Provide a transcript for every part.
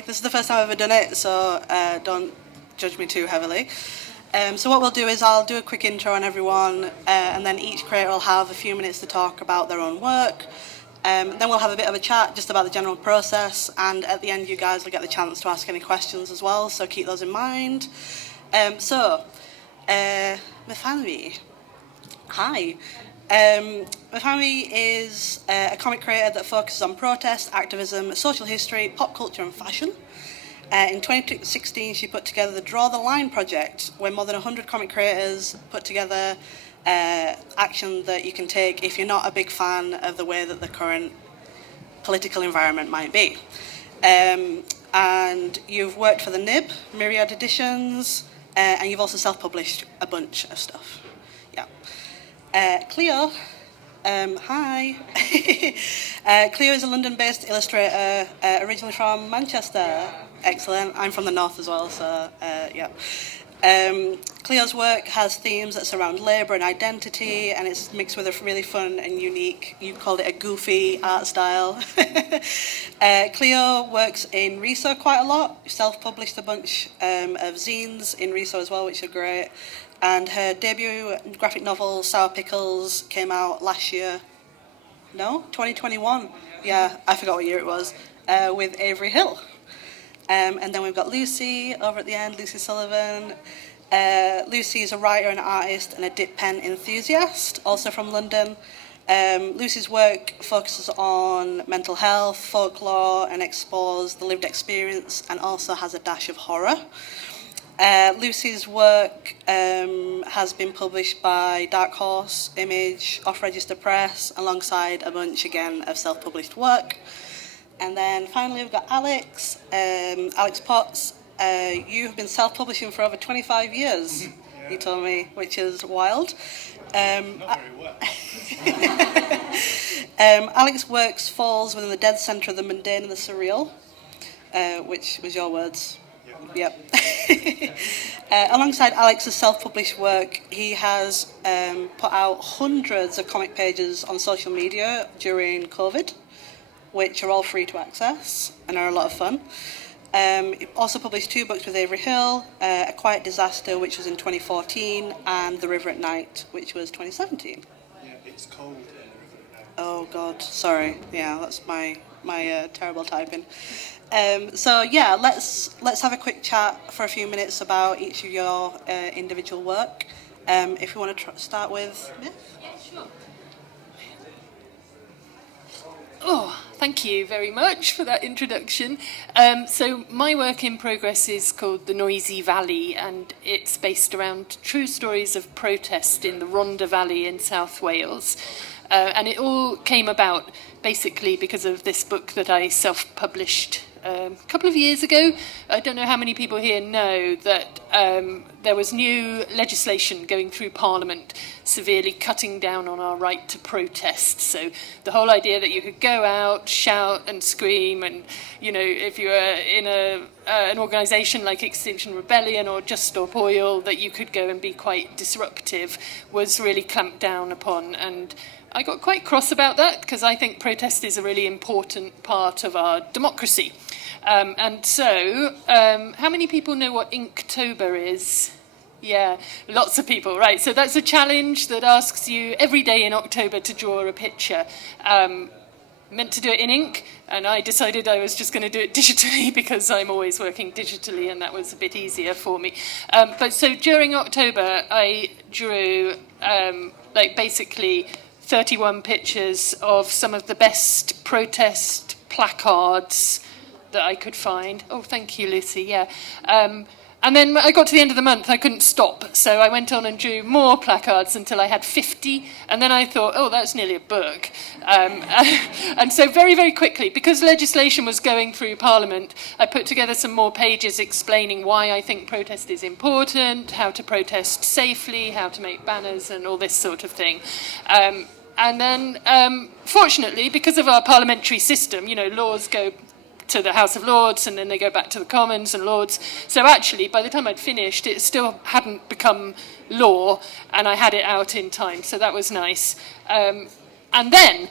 This is the first time I've ever done it, so don't judge me too heavily. So what we'll do is I'll do a quick intro on everyone, and then each creator will have a few minutes to talk about their own work. Then we'll have a bit of a chat just about the general process, and at the end you guys will get the chance to ask any questions as well, so keep those in mind. My family. Hi. My family is a comic creator that focuses on protest, activism, social history, pop culture and fashion. In 2016 she put together the Draw the Line project, where more than 100 comic creators put together action that you can take if you're not a big fan of the way that the current political environment might be. And you've worked for the Nib, Myriad Editions, and you've also self-published a bunch of stuff. Yeah. Cleo, hi. Cleo is a London-based illustrator, originally from Manchester. Excellent. I'm from the north as well, so yeah. Cleo's work has themes that surround labour and identity, and it's mixed with a really fun and unique, you called it a goofy art style. Cleo works in Riso quite a lot, self-published a bunch of zines in Riso as well, which are great. And her debut graphic novel, Sour Pickles, came out last year. No? 2021? Yeah, I forgot what year it was, with Avery Hill. And then we've got Lucy over at the end, Lucy Sullivan. Lucy is a writer and artist and a dip pen enthusiast, also from London. Lucy's work focuses on mental health, folklore, and explores the lived experience, and also has a dash of horror. Lucy's work has been published by Dark Horse, Image, Off Register Press, alongside a bunch, again, of self-published work. And then finally we've got Alex, Alex Potts. You have been self-publishing for over 25 years, yeah. You told me, which is wild. Not very well. Alex's works falls within the dead centre of the mundane and the surreal, which was your words. Yep. Alongside Alex's self-published work, he has put out hundreds of comic pages on social media during COVID, which are all free to access and are a lot of fun. He also published 2 books with Avery Hill, A Quiet Disaster, which was in 2014, and The River at Night, which was 2017. Yeah, it's cold in The River at Night. Oh, God, sorry. Yeah, that's my terrible typing. So yeah, let's have a quick chat for a few minutes about each of your individual work. If you want to start with Myth. Yeah, sure. Oh, thank you very much for that introduction. So my work in progress is called The Noisy Valley, and it's based around true stories of protest in the Rhondda Valley in South Wales. And it all came about basically because of this book that I self-published a couple of years ago. I don't know how many people here know that there was new legislation going through Parliament severely cutting down on our right to protest. So the whole idea that you could go out, shout and scream, and, you know, if you were in an organisation like Extinction Rebellion or Just Stop Oil, that you could go and be quite disruptive, was really clamped down upon. And I got quite cross about that because I think protest is a really important part of our democracy. And so, how many people know what Inktober is? Yeah, lots of people, right. So that's a challenge that asks you every day in October to draw a picture. Meant to do it in ink, and I decided I was just going to do it digitally because I'm always working digitally, and that was a bit easier for me. But so during October, I drew, basically 31 pictures of some of the best protest placards that I could find. Oh, thank you, Lucy, yeah. And then I got to the end of the month, I couldn't stop, so I went on and drew more placards until I had 50, and then I thought, oh, that's nearly a book. And so very, very quickly, because legislation was going through Parliament, I put together some more pages explaining why I think protest is important, how to protest safely, how to make banners, and all this sort of thing. And then, fortunately, because of our parliamentary system, you know, laws go to the House of Lords, and then they go back to the Commons and Lords. So actually, by the time I'd finished, it still hadn't become law, and I had it out in time, so that was nice. And then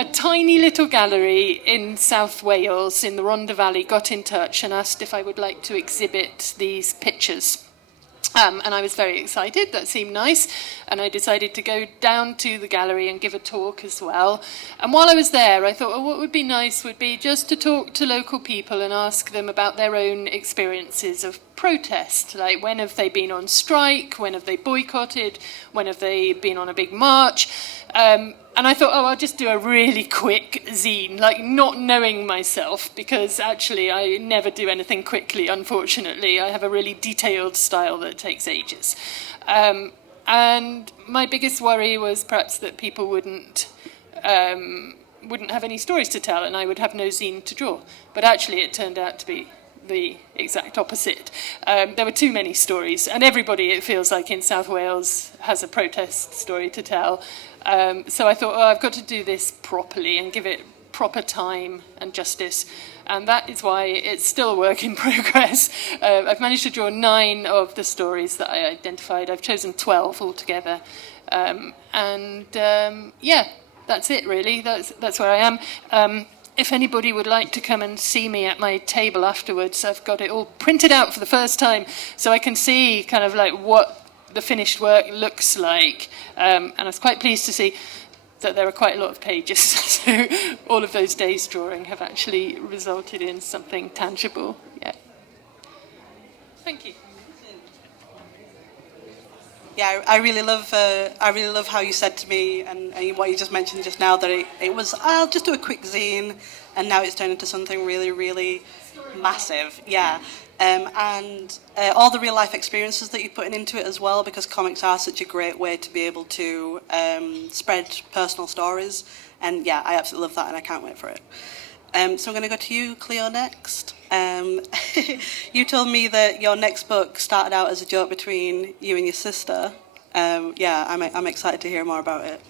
a tiny little gallery in South Wales in the Rhondda Valley got in touch and asked if I would like to exhibit these pictures. And I was very excited, that seemed nice, and I decided to go down to the gallery and give a talk as well. And while I was there, I thought, what would be nice would be just to talk to local people and ask them about their own experiences of protest, like when have they been on strike, when have they boycotted, when have they been on a big march. And I thought, I'll just do a really quick zine, like not knowing myself, because actually I never do anything quickly, unfortunately. I have a really detailed style that takes ages. And my biggest worry was perhaps that people wouldn't have any stories to tell and I would have no zine to draw. But actually it turned out to be the exact opposite. There were too many stories, and everybody, it feels like, in South Wales has a protest story to tell. So I thought, I've got to do this properly and give it proper time and justice. And that is why it's still a work in progress. I've managed to draw 9 of the stories that I identified. I've chosen 12 altogether. Yeah, that's it, really. That's where I am. If anybody would like to come and see me at my table afterwards, I've got it all printed out for the first time, so I can see kind of like what the finished work looks like. And I was quite pleased to see that there are quite a lot of pages. So all of those days drawing have actually resulted in something tangible. Yeah. Thank you. Yeah, I really love how you said to me and what you just mentioned just now, that it was, I'll just do a quick zine, and now it's turned into something really, really massive. Yeah. And all the real life experiences that you're putting into it as well, because comics are such a great way to be able to spread personal stories. And yeah, I absolutely love that, and I can't wait for it. So I'm going to go to you, Cleo, next. You told me that your next book started out as a joke between you and your sister. Yeah, I'm excited to hear more about it.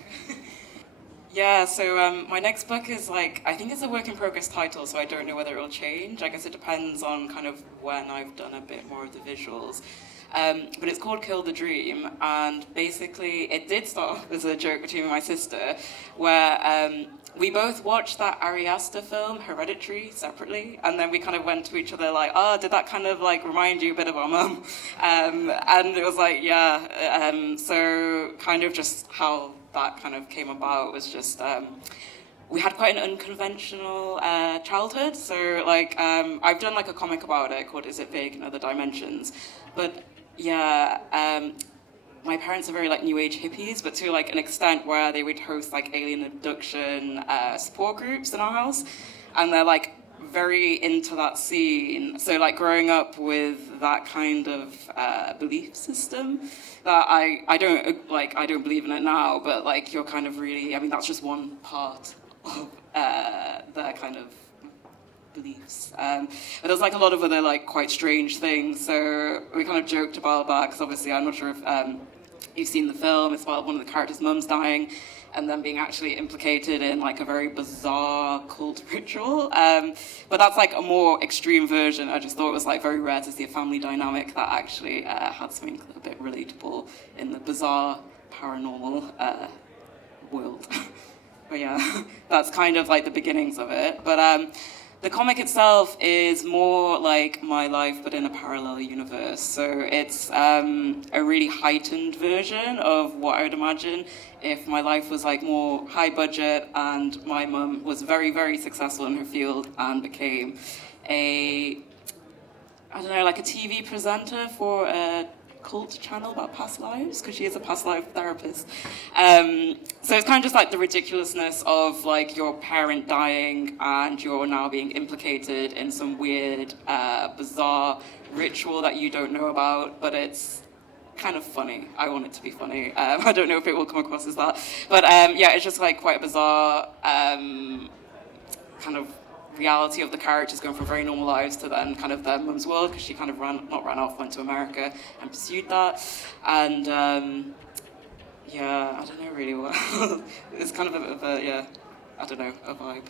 Yeah, so my next book is I think it's a work in progress title, so I don't know whether it'll change. I guess it depends on kind of when I've done a bit more of the visuals. But it's called Kill the Dream, and basically it did start off as a joke between me and my sister, where we both watched that Ari Aster film, Hereditary, separately, and then we kind of went to each other like, did that kind of remind you a bit of our mum? And it was yeah. So kind of just how that kind of came about was just, we had quite an unconventional childhood. So I've done a comic about it called Is It Vague in Other Dimensions? But yeah, my parents are very new age hippies, but to an extent where they would host alien abduction support groups in our house, and they're very into that scene. So growing up with that kind of belief system, that I don't believe in it now, but you're kind of really, I mean, that's just one part of their kind of beliefs. But there's a lot of other quite strange things. So we kind of joked about that, because obviously I'm not sure if you've seen the film. It's about one of the characters' mums dying and then being actually implicated in a very bizarre cult ritual. But that's a more extreme version. I just thought it was very rare to see a family dynamic that actually had something a bit relatable in the bizarre paranormal world. But yeah, that's kind of the beginnings of it. But the comic itself is more like my life, but in a parallel universe. So it's a really heightened version of what I would imagine if my life was more high budget and my mum was very, very successful in her field and became a TV presenter for a cult channel about past lives, because she is a past life therapist. So it's kind of just the ridiculousness of your parent dying and you're now being implicated in some weird, bizarre ritual that you don't know about, but it's kind of funny. I want it to be funny. I don't know if it will come across as that, but yeah, it's just quite a bizarre kind of reality of the characters going from very normal lives to then kind of their mum's world, because she kind of went to America and pursued that. And yeah, I don't know really what. It's kind of a bit of a, yeah, I don't know, a vibe.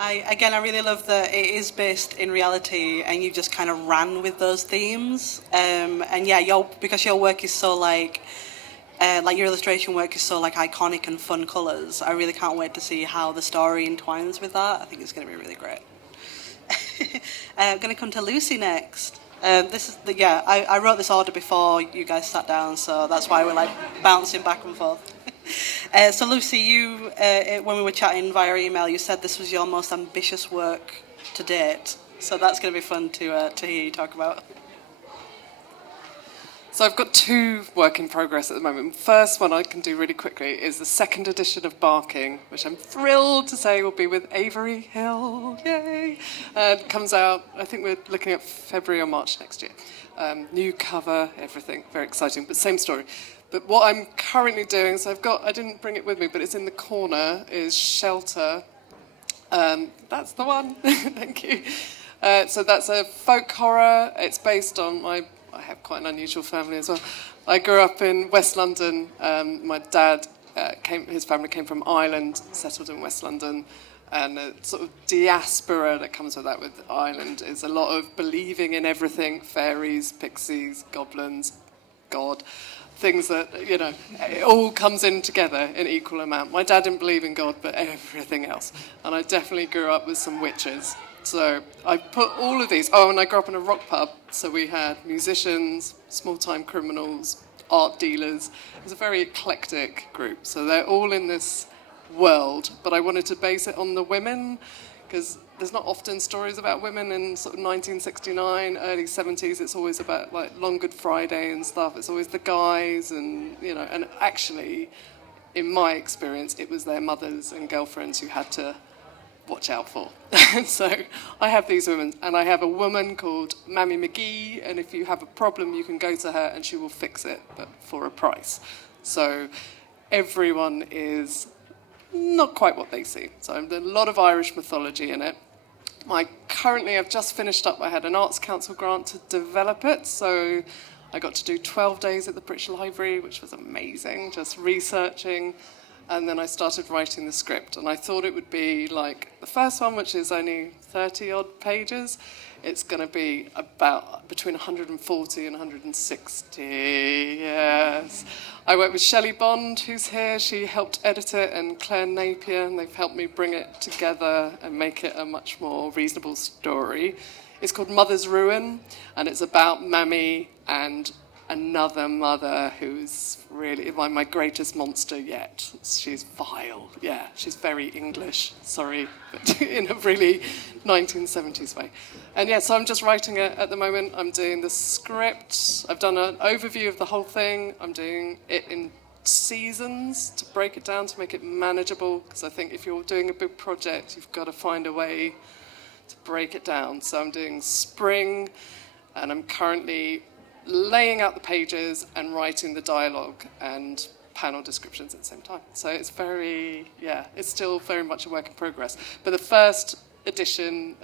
I really love that it is based in reality and you just kind of ran with those themes. And yeah, because your work is so like your illustration work is so like iconic and fun colours. I really can't wait to see how the story entwines with that. I think it's going to be really great. I'm going to come to Lucy next. This is I wrote this order before you guys sat down, so that's why we're like bouncing back and forth. So Lucy, you when we were chatting via email, you said this was your most ambitious work to date. So that's going to be fun to hear you talk about. So I've got 2 work in progress at the moment. First one I can do really quickly is the 2nd edition of Barking, which I'm thrilled to say will be with Avery Hill. Yay! Comes out, I think we're looking at February or March next year. New cover, everything, very exciting, but same story. But what I'm currently doing, so I didn't bring it with me, but it's in the corner, is Shelter. That's the one. Thank you. So that's a folk horror. It's based on I have quite an unusual family as well. I grew up in West London. My dad his family came from Ireland, settled in West London, and the sort of diaspora that comes with that with Ireland is a lot of believing in everything, fairies, pixies, goblins, God, things that, it all comes in together in equal amount. My dad didn't believe in God, but everything else. And I definitely grew up with some witches. So I put all of these. Oh, and I grew up in a rock pub, so we had musicians, small-time criminals, art dealers. It was a very eclectic group. So they're all in this world, but I wanted to base it on the women, because there's not often stories about women in sort of 1969, early 70s. It's always about like Long Good Friday and stuff. It's always the guys, and and actually, in my experience, it was their mothers and girlfriends who had to watch out for. So I have these women, and I have a woman called Mammy McGee, and if you have a problem, you can go to her and she will fix it, but for a price. So everyone is not quite what they see. So there's a lot of Irish mythology in it. I've just finished up, I had an Arts Council grant to develop it, so I got to do 12 days at the British Library, which was amazing, just researching. And then I started writing the script, and I thought it would be like the first one, which is only 30-odd pages. It's going to be about between 140 and 160, yes. I worked with Shelley Bond, who's here. She helped edit it, and Claire Napier, and they've helped me bring it together and make it a much more reasonable story. It's called Mother's Ruin, and it's about Mammy and another mother who's really my greatest monster yet. She's vile, yeah. She's very English, sorry, but in a really 1970s way. And yeah, so I'm just writing it at the moment. I'm doing the script. I've done an overview of the whole thing. I'm doing it in seasons to break it down, to make it manageable, because I think if you're doing a big project, you've got to find a way to break it down. So I'm doing spring, and I'm currently laying out the pages and writing the dialogue and panel descriptions at the same time. So it's it's still very much a work in progress. But the first edition,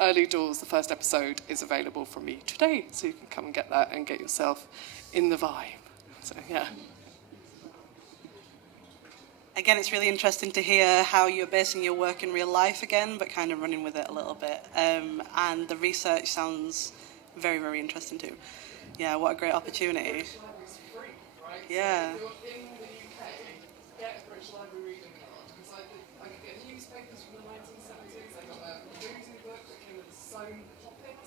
Early Doors, the first episode, is available from me today. So you can come and get that and get yourself in the vibe. So, yeah. Again, it's really interesting to hear how you're basing your work in real life again, but kind of running with it a little bit. And the research sounds very, very interesting too. Yeah, what a great opportunity. Yeah. If you're in the UK, get a British Library reading card, because I could get newspapers from the 1970s. I got a boozy book that came with a sewn poppet,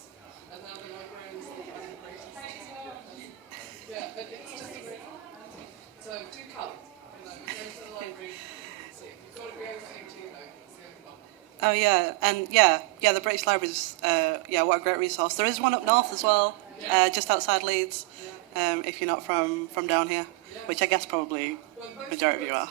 and now the librarians are the greatest. Yeah, but it's just a great. So do come. Go to the library. See, you've got to be over 18 though. It's the only one. Oh yeah, and the British Library's what a great resource. There is one up north as well, just outside Leeds, if you're not from down here, which I guess probably majority of you are.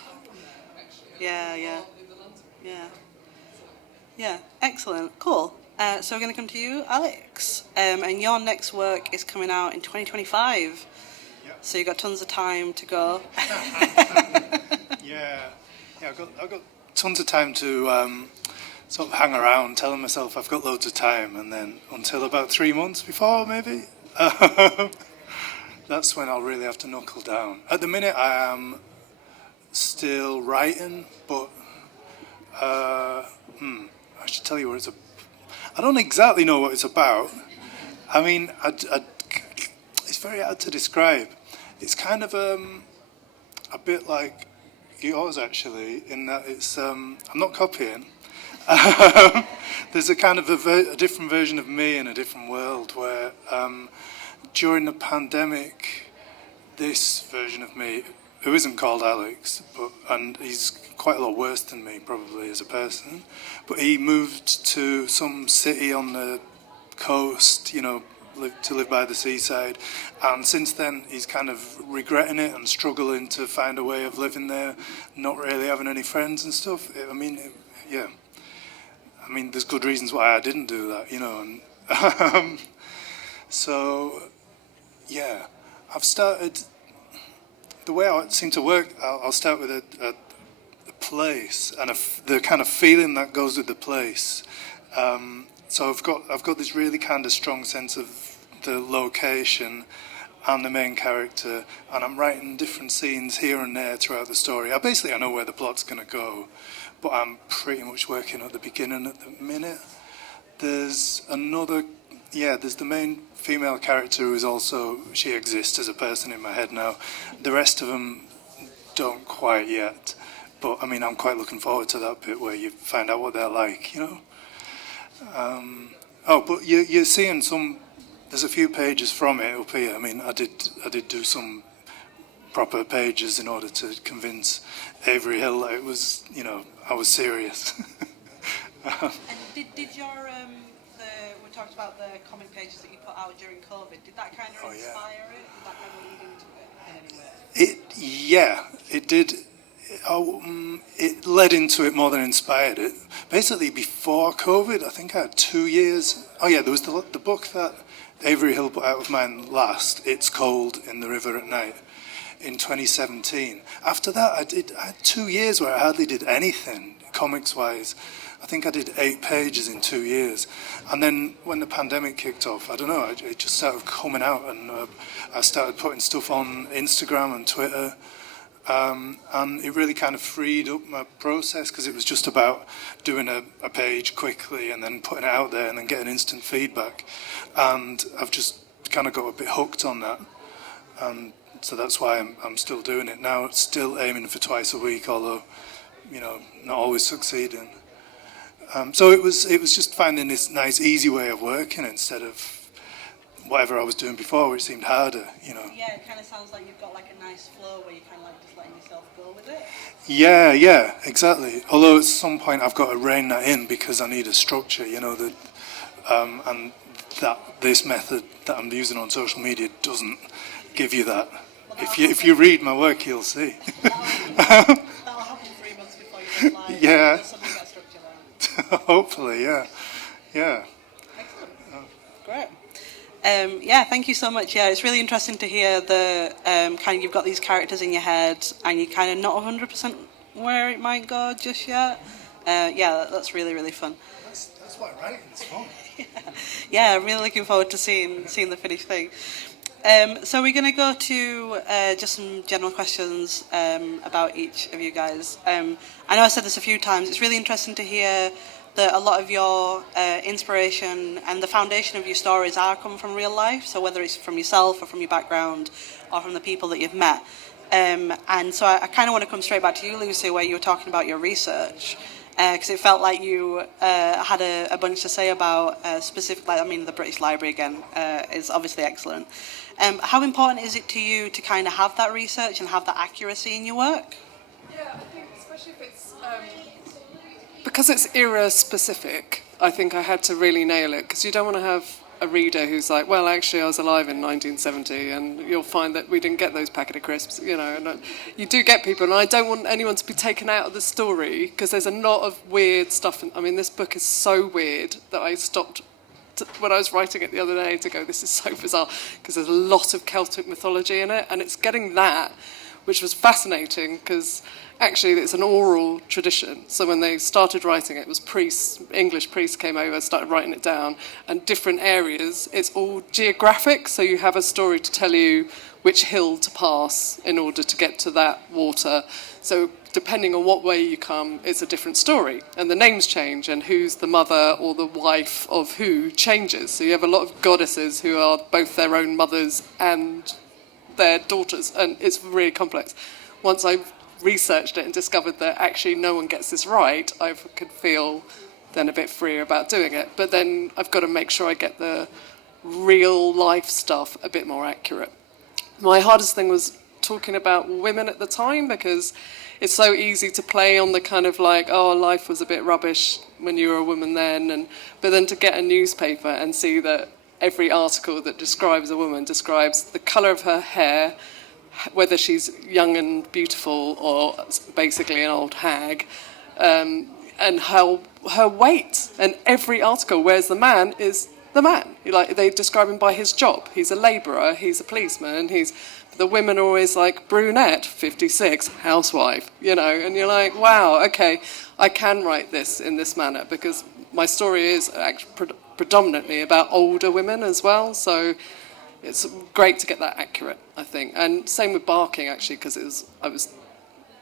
Yeah, excellent, cool. So we're going to come to you, Alex, and your next work is coming out in 2025. Yep. So you've got tons of time to go. I've got tons of time to sort of hang around, telling myself I've got loads of time, and then until about 3 months before, maybe, that's when I'll really have to knuckle down. At the minute, I am still writing, but I should tell you what it's. I don't exactly know what it's about. I mean, it's very hard to describe. It's kind of a bit like yours, actually, in that it's, I'm not copying. There's a kind of a different version of me in a different world where during the pandemic, this version of me, who isn't called Alex, and he's quite a lot worse than me probably as a person, but he moved to some city on the coast, you know, to live by the seaside, and since then he's kind of regretting it and struggling to find a way of living there, not really having any friends and stuff. I mean, yeah. I mean, there's good reasons why I didn't do that, you know. And so, yeah, I've started. The way I seem to work, I'll start with a place and the kind of feeling that goes with the place. So I've got this really kind of strong sense of the location and the main character, and I'm writing different scenes here and there throughout the story. I know where the plot's going to go, but I'm pretty much working at the beginning at the minute. There's the main female character who is also, she exists as a person in my head now. The rest of them don't quite yet, but I mean, I'm quite looking forward to that bit where you find out what they're like, you know? But you're seeing there's a few pages from it up here. I mean, I did do some proper pages in order to convince Avery Hill that it was, you know, I was serious. And did your we talked about the comic pages that you put out during COVID. Did that kind of inspire it? Did that kind of lead into it in any way? It did. It led into it more than inspired it. Basically, before COVID, I think I had 2 years. Oh yeah, there was the book that Avery Hill put out of mine last. It's Cold in the River at Night in 2017. After that, I had 2 years where I hardly did anything comics-wise. I think I did 8 pages in 2 years. And then when the pandemic kicked off, I don't know, it just started coming out, and I started putting stuff on Instagram and Twitter. And it really kind of freed up my process, because it was just about doing a page quickly and then putting it out there and then getting instant feedback. And I've just kind of got a bit hooked on that. And so that's why I'm still doing it now. Still aiming for twice a week, although, you know, not always succeeding. So it was just finding this nice, easy way of working instead of whatever I was doing before, which seemed harder, you know. Yeah, it kind of sounds like you've got like a nice flow where you're kind of like just letting yourself go with it. Yeah, exactly. Although at some point I've got to rein that in because I need a structure, you know, and that this method that I'm using on social media doesn't give you that. Well, if you read my work, you'll see. That'll happen 3 months before you go live. Yeah. There's something that structure there. Hopefully, yeah. Excellent. Great. Thank you so much. Yeah, it's really interesting to hear the kind of, you've got these characters in your head and you're kind of not 100% where it might go just yet. That's really, really fun. That's why writing's fun. Yeah, I'm really looking forward to seeing the finished thing. So we're going to go to just some general questions about each of you guys. I know I said this a few times. It's really interesting to hear that a lot of your inspiration and the foundation of your stories are coming from real life. So whether it's from yourself or from your background or from the people that you've met. And so I kind of want to come straight back to you, Lucy, where you were talking about your research. Because it felt like you had a bunch to say about the British Library again is obviously excellent. How important is it to you to kind of have that research and have that accuracy in your work? Yeah, I think especially if it's because it's era specific. I think I had to really nail it, because you don't want to have a reader who's like, well, actually, I was alive in 1970, and you'll find that we didn't get those packet of crisps, you know. And you do get people, and I don't want anyone to be taken out of the story, because there's a lot of weird stuff. I mean, this book is so weird that I stopped when I was writing it the other day to go, this is so bizarre, because there's a lot of Celtic mythology in it, and it's getting that, which was fascinating, because actually it's an oral tradition. So when they started writing it, it was priests, English priests came over, started writing it down, and different areas, it's all geographic, so you have a story to tell you which hill to pass in order to get to that water. So depending on what way you come, it's a different story. And the names change, and who's the mother or the wife of who changes. So you have a lot of goddesses who are both their own mothers and their daughters, and it's really complex. once I've researched it and discovered that actually no one gets this right, I could feel then a bit freer about doing it. But then I've got to make sure I get the real life stuff a bit more accurate. My hardest thing was talking about women at the time, because it's so easy to play on the kind of like, oh, life was a bit rubbish when you were a woman then, but then to get a newspaper and see that every article that describes a woman describes the colour of her hair, whether she's young and beautiful or basically an old hag, and her weight. And every article, whereas the man is the man. Like, they describe him by his job. He's a labourer, he's a policeman, the women are always like, brunette, 56, housewife, and you're like, wow, okay, I can write this in this manner, because my story is predominantly about older women as well, so it's great to get that accurate, I think. And same with Barking, actually, because I was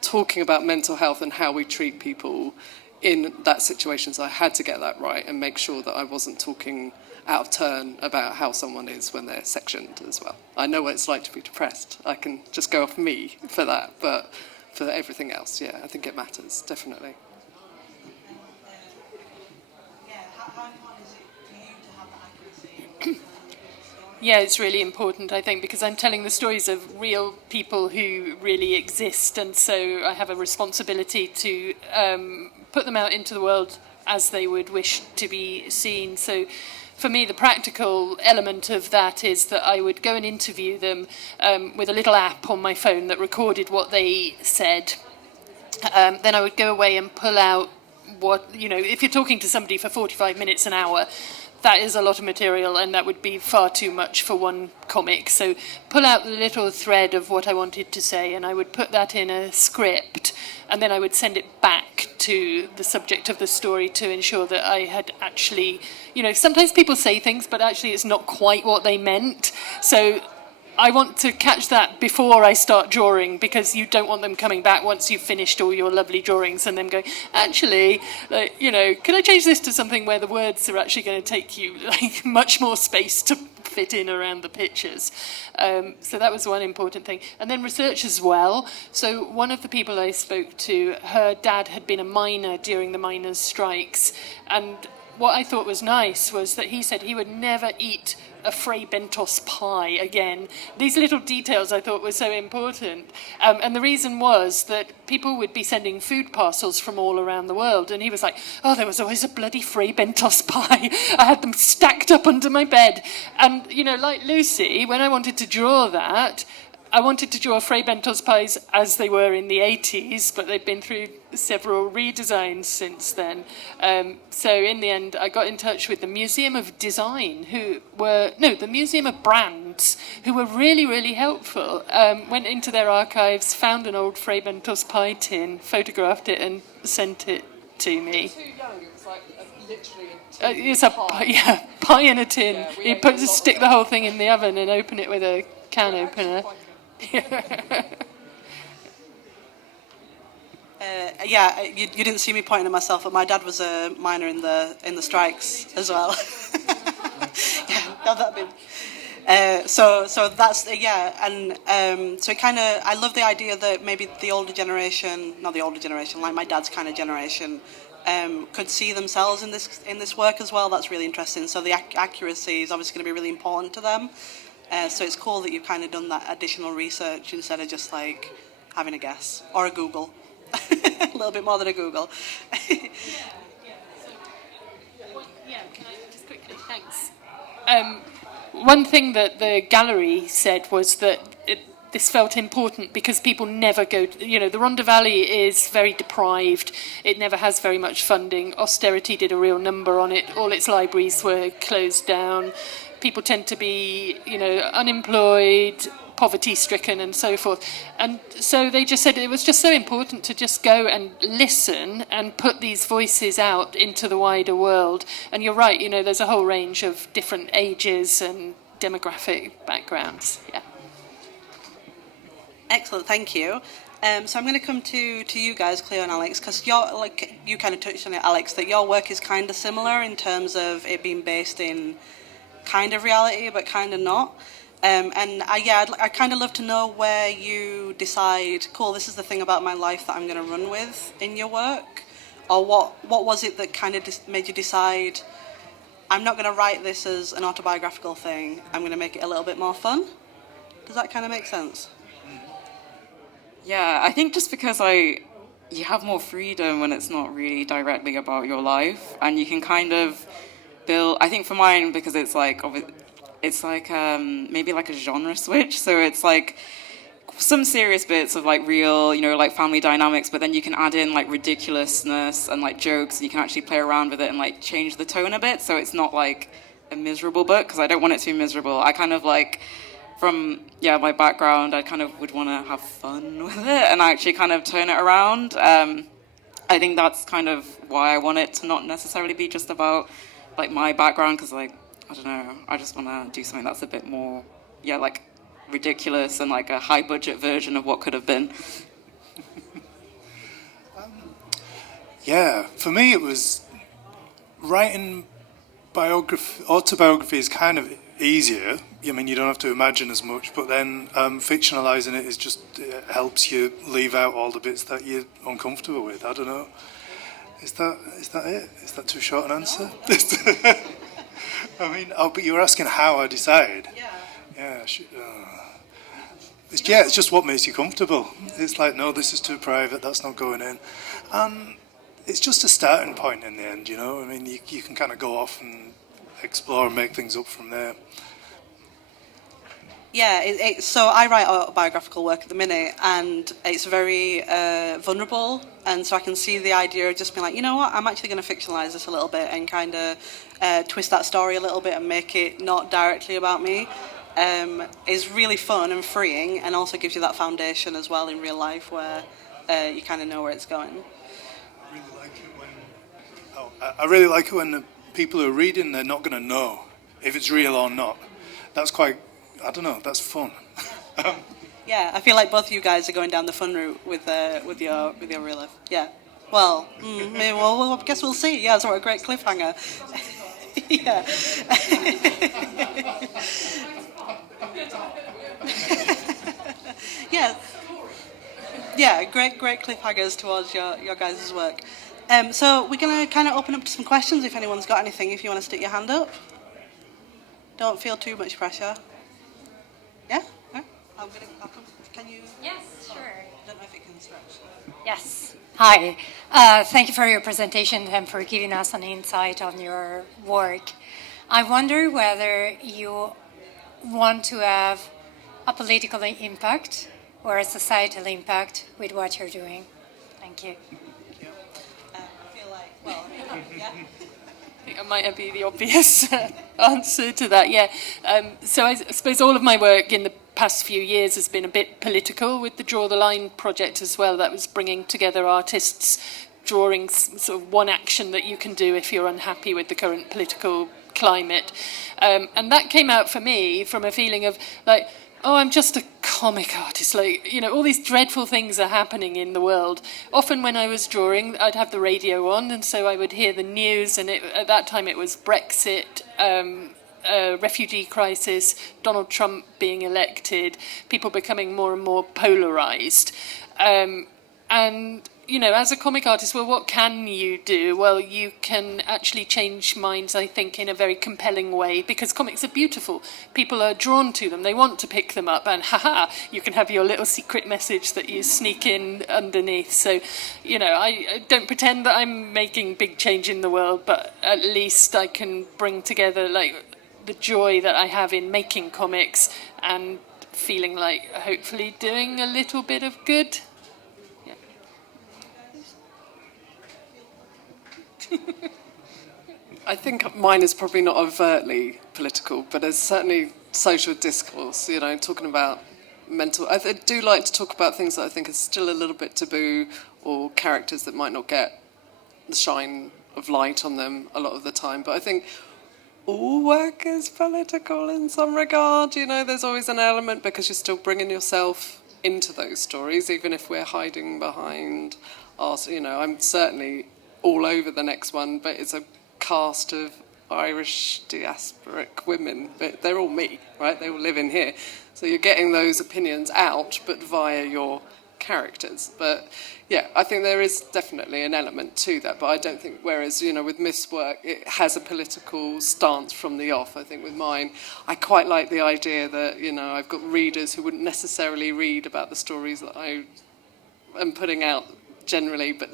talking about mental health and how we treat people in that situation, so I had to get that right and make sure that I wasn't talking out of turn about how someone is when they're sectioned as well. I know what it's like to be depressed. I can just go off me for that, but for everything else, yeah, I think it matters, definitely. How important is it for you to have that accuracy? Yeah, it's really important, I think, because I'm telling the stories of real people who really exist, and so I have a responsibility to put them out into the world as they would wish to be seen. So for me, the practical element of that is that I would go and interview them with a little app on my phone that recorded what they said. Then I would go away and pull out what, if you're talking to somebody for 45 minutes, an hour, that is a lot of material, and that would be far too much for one comic. So pull out the little thread of what I wanted to say, and I would put that in a script, and then I would send it back to the subject of the story to ensure that I had actually, sometimes people say things, but actually it's not quite what they meant. So I want to catch that before I start drawing, because you don't want them coming back once you've finished all your lovely drawings and them going, actually, can I change this to something where the words are actually going to take you much more space to fit in around the pictures. So that was one important thing. And then research as well. So one of the people I spoke to, her dad had been a miner during the miners' strikes, and what I thought was nice was that he said he would never eat a Fray Bentos pie again. These little details I thought were so important. And the reason was that people would be sending food parcels from all around the world. And he was like, oh, there was always a bloody Fray Bentos pie. I had them stacked up under my bed. And, like Lucy, when I wanted to draw that, I wanted to draw Fray Bentos pies as they were in the 80s, but they've been through several redesigns since then. So in the end, I got in touch with the Museum of Design, the Museum of Brands, who were really, really helpful. Went into their archives, found an old Fray Bentos pie tin, photographed it and sent it to me. Too young, it was like literally It's a pie in a tin. Yeah, You stick the whole thing in the oven and open it with a can opener. You didn't see me pointing at myself, but my dad was a miner in the strikes as well. So that's so it kind of, I love the idea that maybe the older generation, not the older generation, like my dad's kind of generation, could see themselves in this work as well. That's really interesting. So the accuracy is obviously going to be really important to them. So it's cool that you've kind of done that additional research instead of just like having a guess or a Google. A little bit more than a Google. Can I just quickly? Thanks. One thing that the gallery said was that this felt important because people never go, the Rhondda Valley is very deprived. It never has very much funding. Austerity did a real number on it. All its libraries were closed down. People tend to be, unemployed, poverty-stricken and so forth. And so they just said it was just so important to just go and listen and put these voices out into the wider world. And you're right, there's a whole range of different ages and demographic backgrounds. Yeah. Excellent, thank you. So I'm going to come to you guys, Cleo and Alex, because you kind of touched on it, Alex, that your work is kind of similar in terms of it being based in kind of reality, but kind of not. I kind of love to know where you decide, cool, this is the thing about my life that I'm going to run with in your work, or what was it that kind of made you decide, I'm not going to write this as an autobiographical thing, I'm going to make it a little bit more fun? Does that kind of make sense? Yeah, I think just because you have more freedom when it's not really directly about your life, and you can kind of build. I think for mine, because it's like maybe like a genre switch. So it's like some serious bits of like real, like family dynamics, but then you can add in like ridiculously and like jokes, and you can actually play around with it and like change the tone a bit. So it's not like a miserable book, because I don't want it to be miserable. I kind of like. From my background, I kind of would want to have fun with it and actually kind of turn it around. I think that's kind of why I want it to not necessarily be just about like my background, because like I don't know, I just want to do something that's a bit more like ridiculous and like a high budget version of what could have been. For me it was writing autobiography is kind of easier. I mean, you don't have to imagine as much, but then fictionalizing it it helps you leave out all the bits that you're uncomfortable with. I don't know. Is that it? Is that too short an answer? I mean, but you were asking how I decide. Yeah. It's just what makes you comfortable. It's like, no, this is too private. That's not going in. It's just a starting point in the end. I mean, you can kind of go off and explore and make things up from there. Yeah, so I write autobiographical work at the minute, and it's very vulnerable, and so I can see the idea of just being like, you know what, I'm actually going to fictionalize this a little bit and kind of twist that story a little bit and make it not directly about me. Is really fun and freeing, and also gives you that foundation as well in real life where you kind of know where it's going. I really like it when the people who are reading, they're not going to know if it's real or not. That's quite, I don't know, that's fun. Yeah, I feel like both of you guys are going down the fun route with your real life. Yeah. Well, maybe I guess we'll see. Yeah, so what a great cliffhanger. Yeah. Yeah, great cliffhangers towards your guys' work. So we're going to kind of open up to some questions if anyone's got anything, if you want to stick your hand up. Don't feel too much pressure. Yeah? I'll come. Can you? Yes, sure. I don't know if it can stretch. Yes. Hi. Thank you for your presentation and for giving us an insight on your work. I wonder whether you want to have a political impact or a societal impact with what you're doing. Thank you. I feel like, yeah. I think I might be the obvious answer to that, yeah. So I suppose all of my work in the past few years has been a bit political, with the Draw the Line project as well. That was bringing together artists, drawing sort of one action that you can do if you're unhappy with the current political climate. And that came out for me from a feeling of like, oh, I'm just a comic artist. Like, all these dreadful things are happening in the world. Often when I was drawing, I'd have the radio on, and so I would hear the news, and at that time it was Brexit, refugee crisis, Donald Trump being elected, people becoming more and more polarised. And, as a comic artist, well, what can you do? Well, you can actually change minds, I think, in a very compelling way, because comics are beautiful. People are drawn to them. They want to pick them up, and you can have your little secret message that you sneak in underneath. So, I don't pretend that I'm making big change in the world, but at least I can bring together, like, the joy that I have in making comics and feeling like hopefully doing a little bit of good. I think mine is probably not overtly political, but there's certainly social discourse, talking about mental... I do like to talk about things that I think are still a little bit taboo, or characters that might not get the shine of light on them a lot of the time. But I think all work is political in some regard. There's always an element, because you're still bringing yourself into those stories, even if we're hiding behind us. I'm certainly all over the next one, but it's a cast of Irish diasporic women, but they're all me, right? They all live in here. So you're getting those opinions out, but via your characters. But yeah, I think there is definitely an element to that, but I don't think, whereas, with Miss Work, it has a political stance from the off. I think with mine, I quite like the idea that, I've got readers who wouldn't necessarily read about the stories that I am putting out generally, but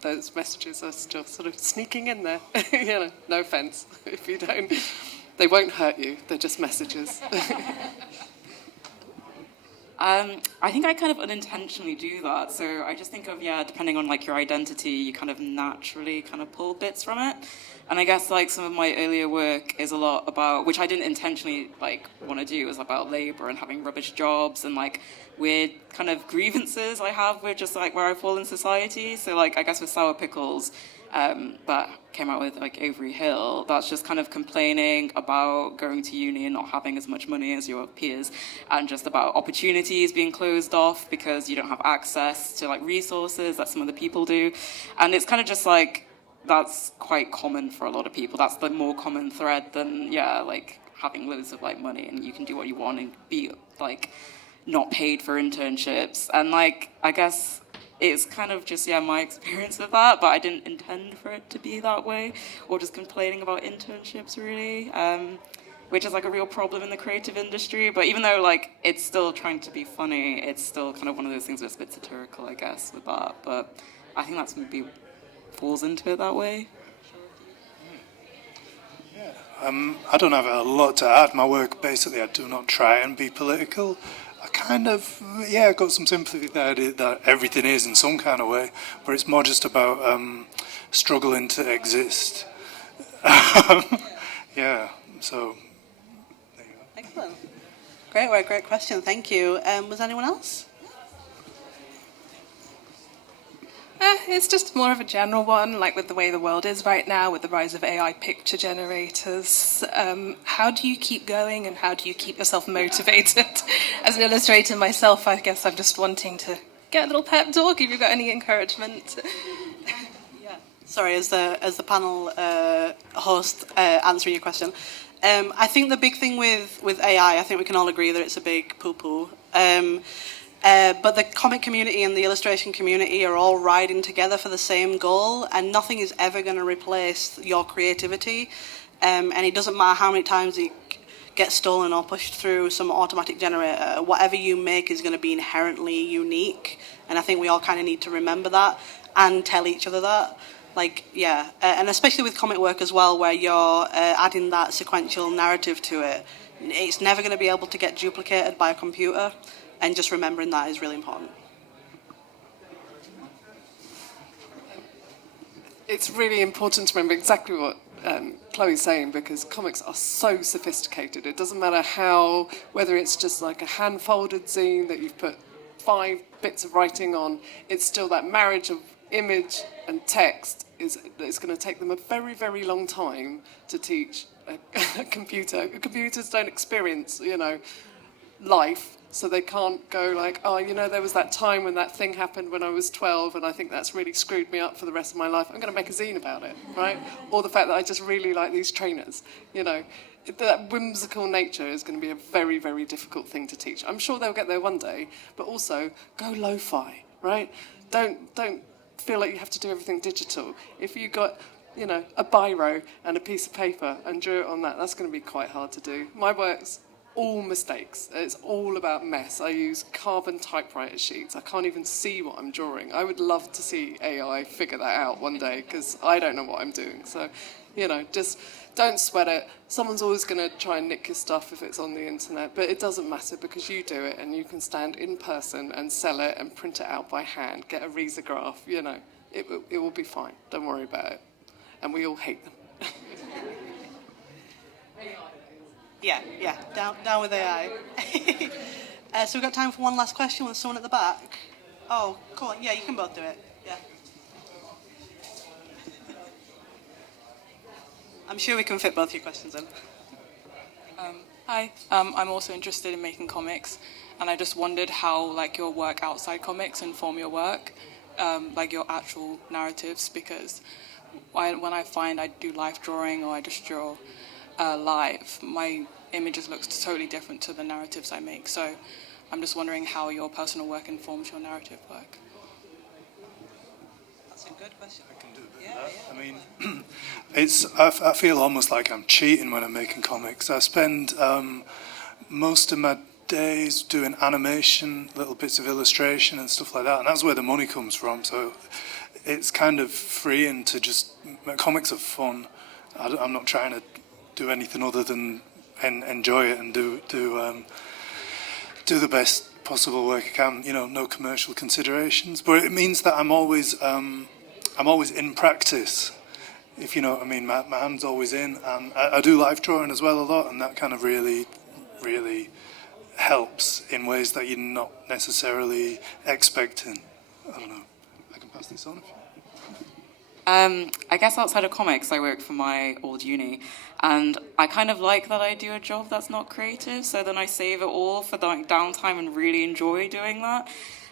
those messages are still sort of sneaking in there. No offence if you don't. They won't hurt you, they're just messages. I think I kind of unintentionally do that. So I just think of, depending on like your identity, you kind of naturally kind of pull bits from it. And I guess like some of my earlier work is a lot about, which I didn't intentionally like want to do, is about labour and having rubbish jobs and like weird kind of grievances I have with just like where I fall in society. So like I guess with Sour Pickles, that came out with like Avery Hill, that's just kind of complaining about going to uni and not having as much money as your peers, and just about opportunities being closed off because you don't have access to like resources that some other people do. And it's kind of just like, that's quite common for a lot of people. That's the more common thread than like having loads of like money and you can do what you want and be like not paid for internships. And like I guess it's kind of just my experience with that, but I didn't intend for it to be that way, or just complaining about internships really, which is like a real problem in the creative industry. But even though like it's still trying to be funny, it's still kind of one of those things that's a bit satirical, I guess, with that. But I think that's maybe falls into it that way. I don't have a lot to add. My work, basically, I do not try and be political. I kind of, got some sympathy that everything is in some kind of way, but it's more just about struggling to exist. So there you go. Excellent. Great work, great question, thank you. Was anyone else? It's just more of a general one, like with the way the world is right now, with the rise of AI picture generators. How do you keep going and how do you keep yourself motivated? As an illustrator myself, I guess I'm just wanting to get a little pep talk if you've got any encouragement. Sorry, as the panel host answering your question, I think the big thing with AI, I think we can all agree that it's a big poo-poo. But the comic community and the illustration community are all riding together for the same goal, and nothing is ever going to replace your creativity. And it doesn't matter how many times it gets stolen or pushed through some automatic generator. Whatever you make is going to be inherently unique, and I think we all kind of need to remember that and tell each other that. And especially with comic work as well, where you're adding that sequential narrative to it, it's never going to be able to get duplicated by a computer. And just remembering that is really important. It's really important to remember exactly what Chloe's saying, because comics are so sophisticated. It doesn't matter whether it's just like a hand-folded zine that you've put 5 bits of writing on, it's still that marriage of image and text it's going to take them a very, very long time to teach a computer. Computers don't experience, life. So they can't go like, there was that time when that thing happened when I was 12 and I think that's really screwed me up for the rest of my life. I'm going to make a zine about it, right? Or the fact that I just really like these trainers. That whimsical nature is going to be a very, very difficult thing to teach. I'm sure they'll get there one day, but also go lo-fi, right? Don't feel like you have to do everything digital. If you got, a biro and a piece of paper and drew it on that, that's going to be quite hard to do. My work's all mistakes. It's all about mess. I use carbon typewriter sheets. I can't even see what I'm drawing. I would love to see AI figure that out one day, because I don't know what I'm doing. So, just don't sweat it. Someone's always going to try and nick your stuff if it's on the internet, but it doesn't matter because you do it and you can stand in person and sell it and print it out by hand, get a risograph, it will be fine. Don't worry about it. And we all hate them. Yeah, down with AI. So we've got time for one last question with someone at the back. Oh, go on. Yeah, you can both do it. Yeah. I'm sure we can fit both your questions in. Hi, I'm also interested in making comics, and I just wondered how your work outside comics inform your work, your actual narratives, because when I find I do live drawing or I just draw live, my images look totally different to the narratives I make. So I'm just wondering how your personal work informs your narrative work. That's a good question. I can do a bit of that. I mean, I feel almost like I'm cheating when I'm making comics. I spend most of my days doing animation, little bits of illustration and stuff like that, and that's where the money comes from. So it's kind of freeing to just comics are fun. I'm not trying to do anything other than enjoy it and do the best possible work I can. You know, no commercial considerations, but it means that I'm always in practice. If you know what I mean, my hand's always in, and I do live drawing as well a lot, and that kind of really helps in ways that you're not necessarily expecting. I don't know. I can pass this on if you... I guess outside of comics, I work for my old uni, and I kind of like that I do a job that's not creative, so then I save it all for the downtime and really enjoy doing that.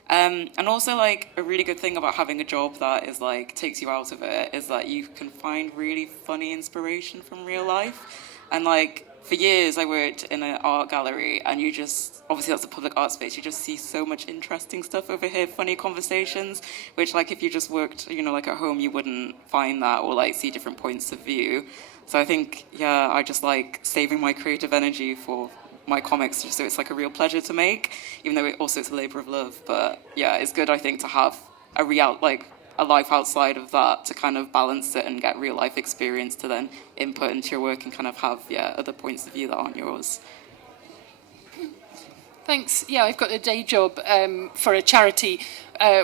And also, like, a really good thing about having a job that is, like, takes you out of it is that you can find really funny inspiration from real life. And, like, for years I worked in an art gallery, and you just, obviously that's a public art space, you just see so much interesting stuff over here, funny conversations, which, like, if you just worked, you know, like at home, you wouldn't find that or, like, see different points of view. So I think, yeah, I just like saving my creative energy for my comics, just so it's like a real pleasure to make, even though it's a labor of love. But yeah, it's good, I think, to have a life outside of that to kind of balance it and get real life experience to then input into your work and kind of have other points of view that aren't yours. Thanks. Yeah, I've got a day job for a charity,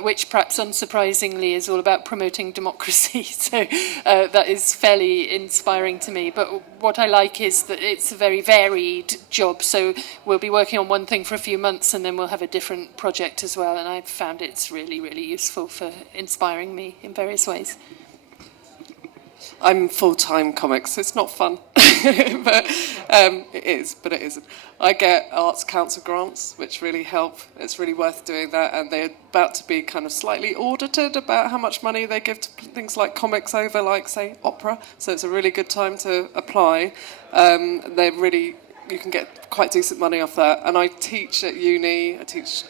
which perhaps unsurprisingly is all about promoting democracy. So that is fairly inspiring to me. But what I like is that it's a very varied job. So we'll be working on one thing for a few months and then we'll have a different project as well. And I've found it's really, really useful for inspiring me in various ways. I'm full-time comics. It's not fun, but it is, but it isn't. I get Arts Council grants, which really help. It's really worth doing that, and they're about to be kind of slightly audited about how much money they give to things like comics over, like, say, opera. So it's a really good time to apply. You can get quite decent money off that. And I teach at uni. I teach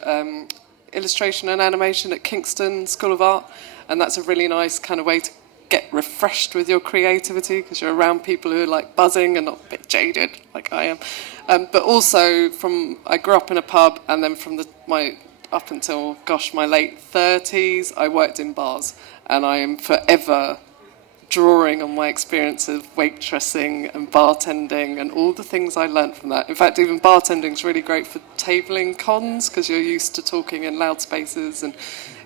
illustration and animation at Kingston School of Art, and that's a really nice kind of way to get refreshed with your creativity because you're around people who are like buzzing and not a bit jaded like I am. But also I grew up in a pub, and then up until my late 30s I worked in bars, and I am forever drawing on my experience of waitressing and bartending and all the things I learnt from that. In fact, even bartending's really great for tabling cons because you're used to talking in loud spaces, and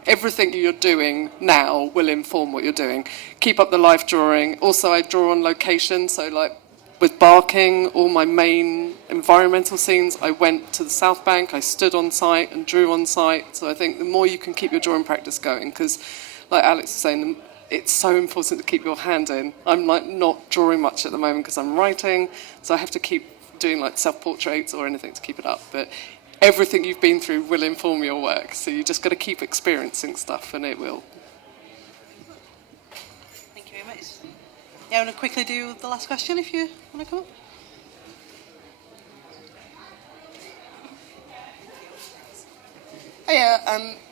everything you're doing now will inform what you're doing. Keep up the live drawing. Also, I draw on location, so like with Barking, all my main environmental scenes, I went to the South Bank, I stood on site and drew on site. So I think the more you can keep your drawing practice going, because like Alex was saying, it's so important to keep your hand in. I'm like not drawing much at the moment because I'm writing, so I have to keep doing like self-portraits or anything to keep it up. But everything you've been through will inform your work, so you just got to keep experiencing stuff, and it will. Thank you very much. Yeah, I want to quickly do the last question if you want to come up. Hiya,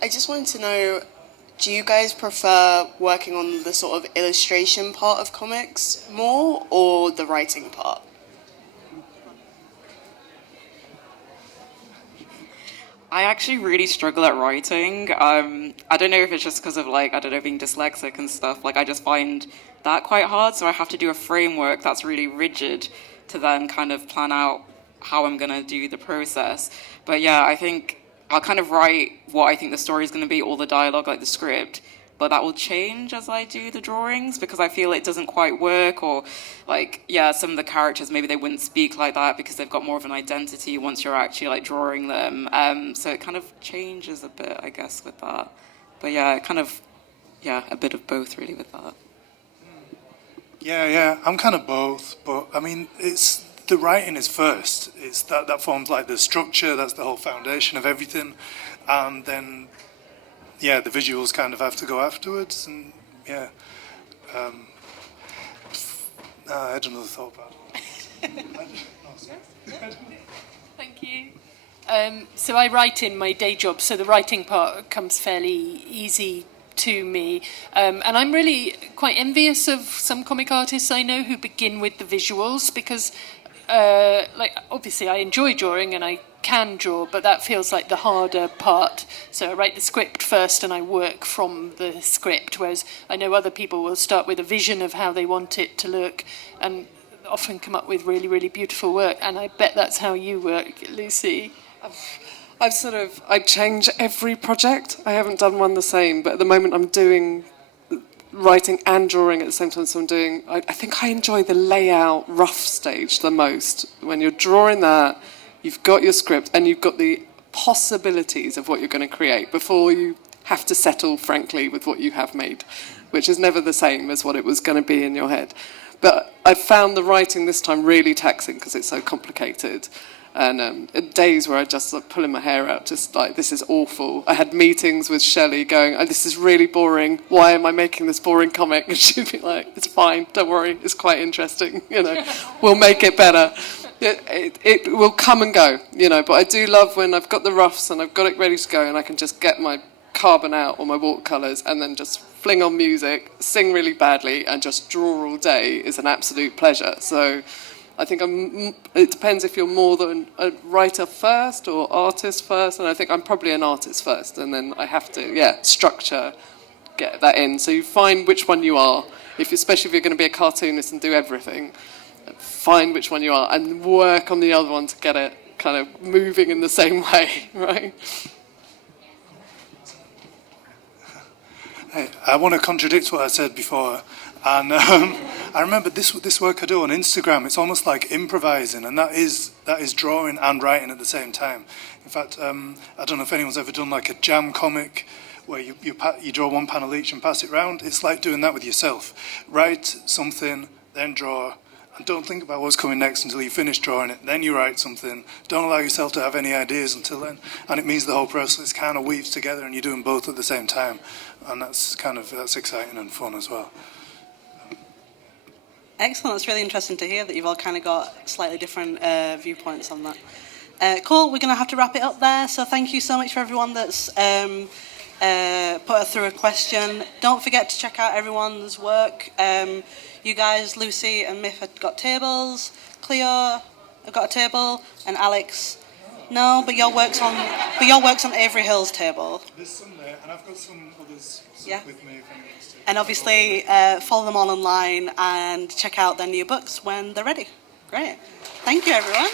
I just wanted to know, do you guys prefer working on the sort of illustration part of comics more, or the writing part? I actually really struggle at writing. I don't know if it's just because of being dyslexic and stuff. Like I just find that quite hard. So I have to do a framework that's really rigid to then kind of plan out how I'm going to do the process. But yeah, I think I'll kind of write what I think the story is going to be, all the dialogue, like the script. But that will change as I do the drawings because I feel it doesn't quite work, or some of the characters, maybe they wouldn't speak like that because they've got more of an identity once you're actually like drawing them. So it kind of changes a bit, I guess, with that. But yeah, a bit of both really with that. Yeah, I'm kind of both, but I mean, it's the writing is first. It's that forms like the structure, that's the whole foundation of everything, and then the visuals kind of have to go afterwards, and I had another thought about it. Thank you. So I write in my day job, so the writing part comes fairly easy to me. And I'm really quite envious of some comic artists I know who begin with the visuals because, obviously I enjoy drawing and I can draw, but that feels like the harder part. So I write the script first and I work from the script, whereas I know other people will start with a vision of how they want it to look and often come up with really, really beautiful work. And I bet that's how you work, Lucy. I change every project. I haven't done one the same, but at the moment I'm doing writing and drawing at the same time. So I think I enjoy the layout rough stage the most. When you're drawing that, you've got your script and you've got the possibilities of what you're going to create before you have to settle, frankly, with what you have made, which is never the same as what it was going to be in your head. But I found the writing this time really taxing because it's so complicated. And days where I just pulling my hair out, just like, this is awful. I had meetings with Shelley going, oh, this is really boring. Why am I making this boring comic? And she'd be like, it's fine, don't worry, it's quite interesting. We'll make it better. It will come and go, But I do love when I've got the roughs and I've got it ready to go and I can just get my carbon out or my watercolours and then just fling on music, sing really badly and just draw all day is an absolute pleasure. So I think it depends if you're more than a writer first or artist first, and I think I'm probably an artist first, and then I have to, structure, get that in. So you find which one you are, especially if you're going to be a cartoonist and do everything, find which one you are, and work on the other one to get it kind of moving in the same way, right? Hey, I want to contradict what I said before. And I remember this work I do on Instagram. It's almost like improvising, and that is drawing and writing at the same time. In fact, I don't know if anyone's ever done like a jam comic where you draw one panel each and pass it round. It's like doing that with yourself. Write something, then draw, and don't think about what's coming next until you finish drawing it. Then you write something. Don't allow yourself to have any ideas until then. And it means the whole process kind of weaves together, and you're doing both at the same time. And that's exciting and fun as well. Excellent. It's really interesting to hear that you've all kind of got slightly different viewpoints on that. Cool. We're going to have to wrap it up there. So thank you so much for everyone that's put us through a question. Don't forget to check out everyone's work. You guys, Lucy and Miff, have got tables. Cleo have got a table, and Alex, no, but your work's on Avery Hill's table. There's some there, and I've got some others with me. And obviously, follow them all online and check out their new books when they're ready. Great. Thank you, everyone.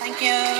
Thank you.